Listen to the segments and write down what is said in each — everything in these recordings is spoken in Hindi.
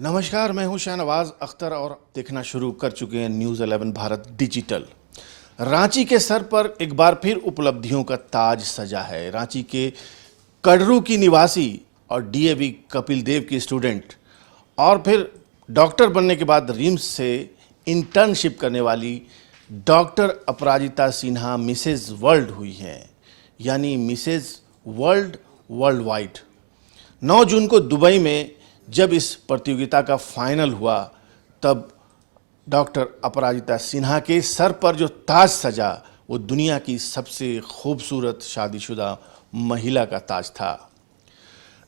नमस्कार, मैं हूं शाहनवाज अख्तर और देखना शुरू कर चुके हैं न्यूज़ 11 भारत डिजिटल। रांची के सर पर एक बार फिर उपलब्धियों का ताज सजा है। रांची के कड़रू की निवासी और डीएवी कपिल देव की स्टूडेंट और फिर डॉक्टर बनने के बाद रिम्स से इंटर्नशिप करने वाली डॉक्टर अपराजिता सिन्हा मिसेज वर्ल्ड हुई हैं, यानी मिसेज वर्ल्ड वर्ल्ड वाइड। 9 जून को दुबई में जब इस प्रतियोगिता का फाइनल हुआ तब डॉक्टर अपराजिता सिन्हा के सर पर जो ताज सजा वो दुनिया की सबसे खूबसूरत शादीशुदा महिला का ताज था।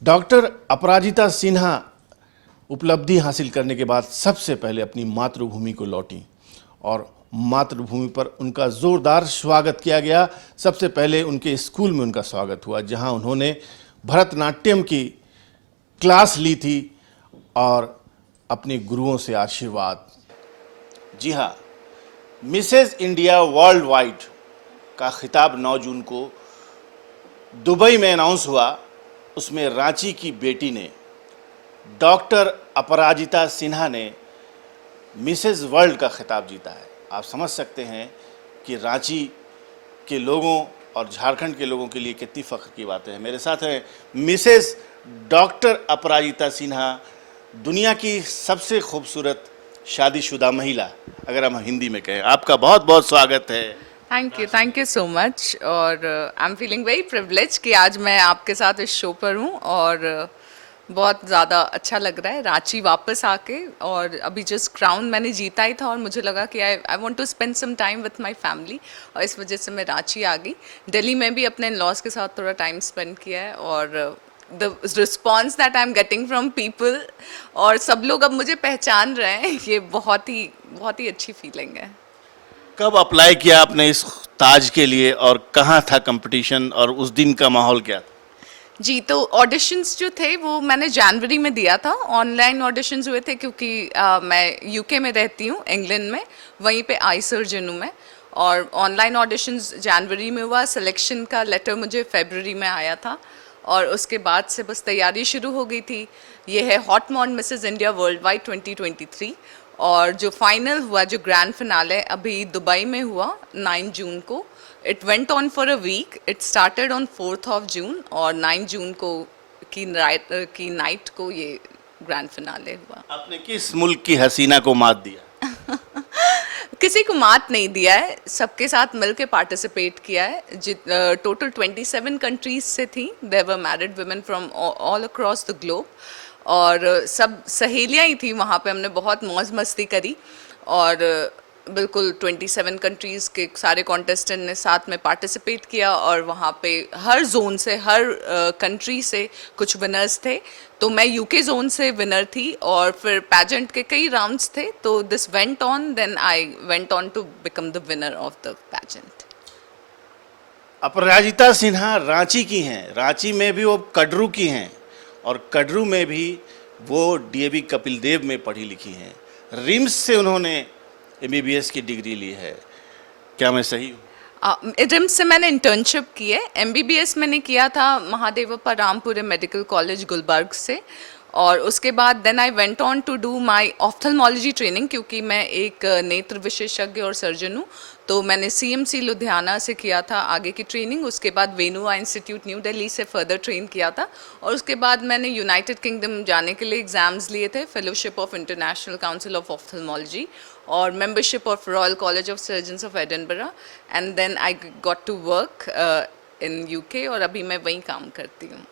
डॉक्टर अपराजिता सिन्हा उपलब्धि हासिल करने के बाद सबसे पहले अपनी मातृभूमि को लौटी और मातृभूमि पर उनका जोरदार स्वागत किया गया। सबसे पहले उनके स्कूल में उनका स्वागत हुआ, जहां उन्होंने भरतनाट्यम की क्लास ली थी और अपने गुरुओं से आशीर्वाद। जी हाँ, मिसेज इंडिया वर्ल्ड वाइड का खिताब 9 जून को दुबई में अनाउंस हुआ। उसमें रांची की बेटी ने, डॉक्टर अपराजिता सिन्हा ने मिसेज वर्ल्ड का खिताब जीता है। आप समझ सकते हैं कि रांची के लोगों और झारखंड के लोगों के लिए कितनी फ़ख्र की बातें हैं। मेरे साथ हैं मिसेज डॉक्टर अपराजिता सिन्हा, दुनिया की सबसे खूबसूरत शादीशुदा महिला, अगर हम हिंदी में कहें। आपका बहुत बहुत स्वागत है। Thank you so much. और I am feeling very privilege कि आज मैं आपके साथ इस शो पर हूँ और बहुत ज़्यादा अच्छा लग रहा है रांची वापस आके। और अभी जस्ट क्राउन मैंने जीता ही था और मुझे लगा कि I want to spend some time with my family, और इस वजह से मैं रांची आ गई। दिल्ली में भी अपने इन-लॉज के साथ थोड़ा टाइम स्पेंड किया है और the response that I am getting from people और सब लोग अब मुझे पहचान रहे हैं, ये बहुत ही अच्छी फीलिंग है। कब अप्लाई किया आपने इस ताज के लिए और कहाँ था कंपटीशन और उस दिन का माहौल क्या था? जी, तो ऑडिशंस जो थे वो मैंने जनवरी में दिया था। ऑनलाइन ऑडिशंस हुए थे क्योंकि मैं यूके में रहती हूँ, इंग्लैंड में, वहीं पे आई सर्जन हूँ मैं। और ऑनलाइन ऑडिशंस जनवरी में हुआ, सिलेक्शन का लेटर मुझे फरवरी में आया था और उसके बाद से बस तैयारी शुरू हो गई थी। ये है hot mod Mrs India world wide 2023 और जो फाइनल हुआ, जो ग्रैंड फिनाले अभी दुबई में हुआ 9 जून को। It went on for a week, it started on 4th of June और 9 जून को की नाइट को ये ग्रैंड फिनाले हुआ। आपने किस मुल्क की हसीना को मात दिया? किसी को मात नहीं दिया है, सबके साथ मिल के पार्टिसिपेट किया है। टोटल 27 कंट्रीज से थी। There were married women from all across the globe और सब सहेलियाँ ही थी वहाँ पे। हमने बहुत मौज मस्ती करी और बिल्कुल 27 कंट्रीज़ के सारे कॉन्टेस्टेंट ने साथ में पार्टिसिपेट किया और वहाँ पे हर जोन से, हर कंट्री से कुछ विनर्स थे। तो मैं यूके जोन से विनर थी और फिर पैजेंट के कई राउंड्स थे, तो this went on, then I went on to become the winner of the pageant. Aparajita Sinha Ranchi की हैं, रांची में भी वो कड़रू की हैं और कड़रू में भी वो डीएवी कपिल देव में पढ़ी लिखी हैं। रिम्स से उन्होंने एमबीबीएस की डिग्री ली है। क्या मैं सही हूँ? रिम्स से मैंने इंटर्नशिप की है। एमबीबीएस मैंने किया था महादेवप्पा रामपुरे मेडिकल कॉलेज गुलबर्ग से और उसके बाद then I went on to do my ophthalmology training, क्योंकि मैं एक नेत्र विशेषज्ञ और सर्जन हूँ। तो मैंने सीएमसी लुधियाना से किया था आगे की ट्रेनिंग, उसके बाद वेनुआ इंस्टीट्यूट न्यू दिल्ली से फर्दर ट्रेन किया था और उसके बाद मैंने यूनाइटेड किंगडम जाने के लिए एग्ज़ाम्स लिए थे, fellowship of International Council of Ophthalmology और membership of Royal College of Surgeons of Edinburgh, and then I got to work in UK और अभी मैं वहीं काम करती हूँ।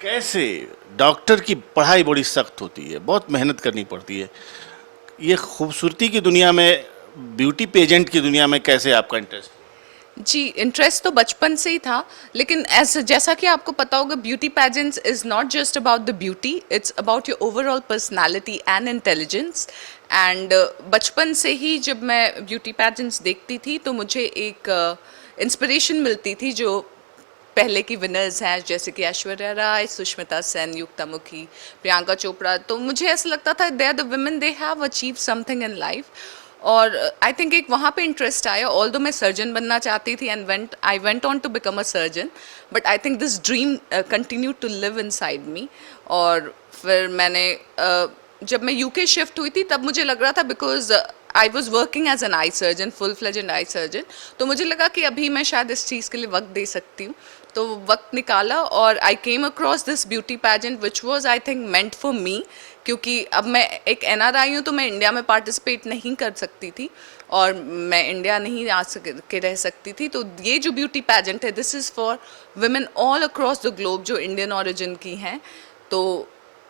कैसे? डॉक्टर की पढ़ाई बड़ी सख्त होती है, बहुत मेहनत करनी पड़ती है। ये खूबसूरती की दुनिया में, ब्यूटी पेजेंट की दुनिया में कैसे आपका इंटरेस्ट? जी, इंटरेस्ट तो बचपन से ही था, लेकिन ऐसा जैसा कि आपको पता होगा, beauty pageants is not just about the beauty, it's about your overall personality and intelligence. And बचपन से ही जब मैं ब्यूटी पैजेंट्स देखती थी तो मुझे एक इंस्पिरेशन मिलती थी, जो पहले की विनर्स हैं जैसे कि ऐश्वर्या राय, सुष्मिता सेन, युक्ता मुखी, प्रियंका चोपड़ा। तो मुझे ऐसा लगता था they are the women, they have achieve something in life. और आई थिंक एक वहाँ पे इंटरेस्ट आया, ऑल्दो मैं सर्जन बनना चाहती थी and I went on to become a surgeon, but I think this dream continue to live inside me. और फिर मैंने जब मैं यूके शिफ्ट हुई थी तब मुझे लग रहा था, because I was working as an eye surgeon, full fledged eye surgeon, तो मुझे लगा कि अभी मैं शायद इस चीज़ के लिए वक्त दे सकती हूँ। तो वक्त निकाला और I came across this beauty pageant which was I think meant for me, क्योंकि अब मैं एक NRI हूँ तो मैं इंडिया में पार्टिसिपेट नहीं कर सकती थी और मैं इंडिया नहीं आ के रह सकती थी। तो ये जो ब्यूटी पैजेंट है, this is for women all across the globe जो इंडियन ओरिजिन की हैं। तो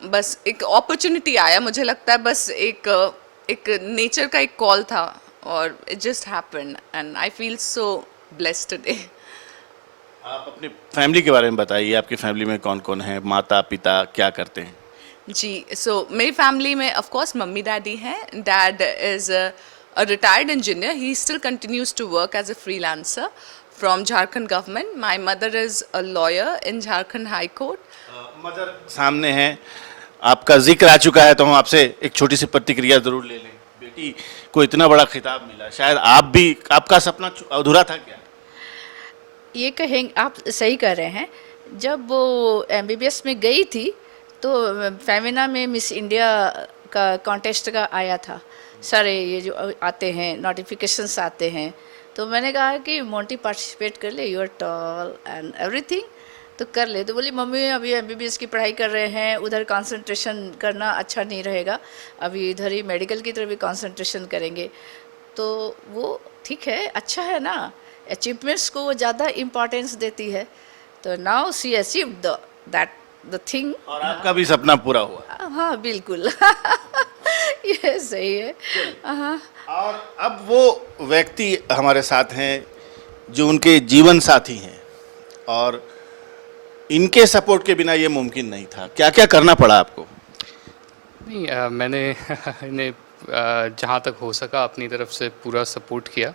बस एक अपॉर्चुनिटी आया, मुझे लगता है बस एक नेचर का एक कॉल था और it just happened and I feel so blessed today. आप अपनी फैमिली के बारे में बताइए, आपकी फैमिली में कौन कौन है, माता पिता क्या करते हैं? जी, सो मेरी फैमिली में ऑफ कोर्स मम्मी डैडी हैं। Dad is a retired engineer, he still continues to work as a freelancer from Jharkhand government. My mother is a lawyer in Jharkhand high court. Mother सामने है, आपका जिक्र आ चुका है तो हम आपसे एक छोटी सी प्रतिक्रिया जरूर ले लें। बेटी को इतना बड़ा खिताब मिला, शायद आपका सपना अधूरा था क्या? ये कहें आप सही कह रहे हैं। जब वो MBBS में गई थी तो फेमिना में मिस इंडिया का कॉन्टेस्ट का आया था, सारे ये जो आते हैं नोटिफिकेशंस आते हैं, तो मैंने कहा कि मोंटी पार्टिसिपेट कर ले, you are tall and everything, तो कर ले। तो बोली मम्मी अभी MBBS की पढ़ाई कर रहे हैं, उधर कंसंट्रेशन करना अच्छा नहीं रहेगा, अभी इधर ही मेडिकल की तरफ भी कंसंट्रेशन करेंगे। तो वो ठीक है, अच्छा है ना, अचीवमेंट्स को वो ज़्यादा इम्पोर्टेंस देती है। तो now she achieved that the thing. और आपका भी सपना पूरा हुआ? हाँ बिल्कुल ये सही है। हाँ, और अब वो व्यक्ति हमारे साथ हैं जो उनके जीवन साथी हैं और इनके सपोर्ट के बिना ये मुमकिन नहीं था। क्या क्या करना पड़ा आपको? नहीं, मैंने इन्हें जहाँ तक हो सका अपनी तरफ से पूरा सपोर्ट किया।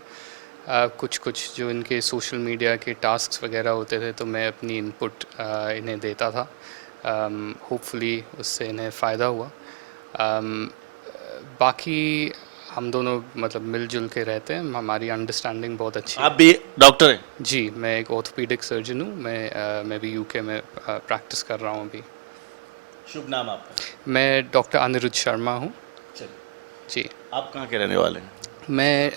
कुछ कुछ जो इनके सोशल मीडिया के टास्क्स वगैरह होते थे तो मैं अपनी इनपुट इन्हें देता था। होपफुली उससे इन्हें फ़ायदा हुआ। बाकी हम दोनों मतलब मिलजुल के रहते हैं, हमारी अंडरस्टैंडिंग बहुत अच्छी है। आप भी डॉक्टर हैं? जी, मैं एक ऑर्थोपेडिक सर्जन हूँ। मैं भी यूके में प्रैक्टिस कर रहा हूँ अभी। शुभ नाम आपका? मैं डॉक्टर अनिरुद्ध शर्मा हूँ। जी। आप कहाँ के रहने वाले हैं? मैं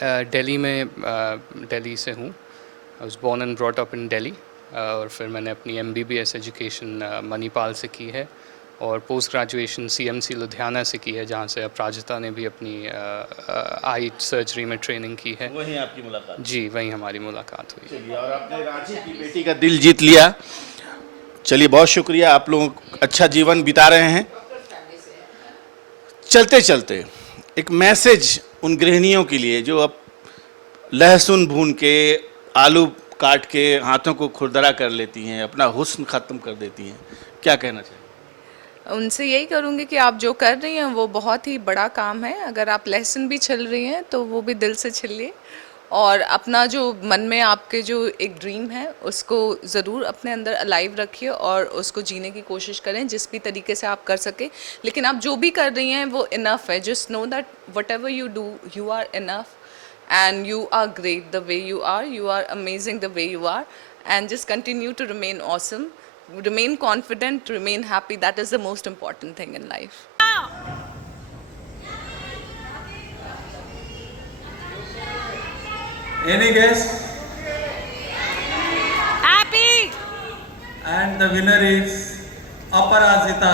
दिल्ली से हूँ। I was born and brought up in Delhi और फिर मैंने अपनी MBBS एजुकेशन मणिपाल से की है और पोस्ट ग्रेजुएशन CMC लुधियाना से की है, जहाँ से अपराजिता ने भी अपनी आई सर्जरी में ट्रेनिंग की है। वहीं आपकी मुलाकात? जी, वहीं हमारी मुलाकात हुई। चलिए, और आपने रांची की बेटी का दिल जीत लिया। चलिए, बहुत शुक्रिया, आप लोग अच्छा जीवन बिता रहे हैं। चलते चलते एक मैसेज उन गृहिणियों के लिए जो अब लहसुन भून के, आलू काट के हाथों को खुरदरा कर लेती हैं, अपना हुस्न ख़त्म कर देती हैं, क्या कहना चाहिए? उनसे यही करूँगी कि आप जो कर रही हैं वो बहुत ही बड़ा काम है। अगर आप लहसुन भी छिल रही हैं तो वो भी दिल से छिलिए और अपना जो मन में आपके जो एक ड्रीम है उसको ज़रूर अपने अंदर अलाइव रखिए और उसको जीने की कोशिश करें जिस भी तरीके से आप कर सकें। लेकिन आप जो भी कर रही हैं वो इनफ है। Just know that whatever you do you are enough and you are great the way you are amazing the way you are, and just continue to remain awesome, remain confident, remain happy. That is the most important thing in life. Any guess? Happy! And the winner is Aparajita.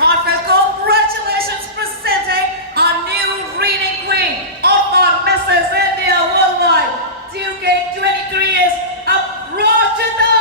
Heartfelt congratulations presenting our new reigning queen of our Mrs. India Worldwide 2K23 is Aparajita!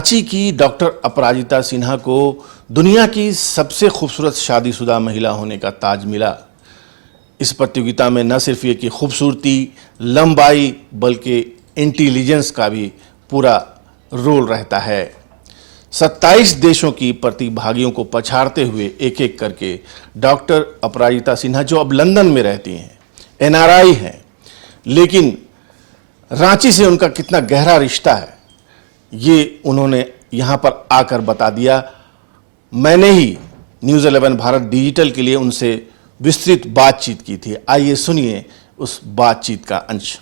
Ranchi की डॉक्टर अपराजिता सिन्हा को दुनिया की सबसे खूबसूरत शादीशुदा महिला होने का ताज मिला। इस प्रतियोगिता में न सिर्फ ये कि खूबसूरती, लंबाई, बल्कि इंटेलिजेंस का भी पूरा रोल रहता है। 27 देशों की प्रतिभागियों को पछाड़ते हुए एक एक करके डॉक्टर अपराजिता सिन्हा, जो अब लंदन में रहती हैं, NRI हैं, लेकिन रांची से उनका कितना गहरा रिश्ता है ये उन्होंने यहाँ पर आकर बता दिया। मैंने ही न्यूज़ 11 भारत डिजिटल के लिए उनसे विस्तृत बातचीत की थी। आइए सुनिए उस बातचीत का अंश।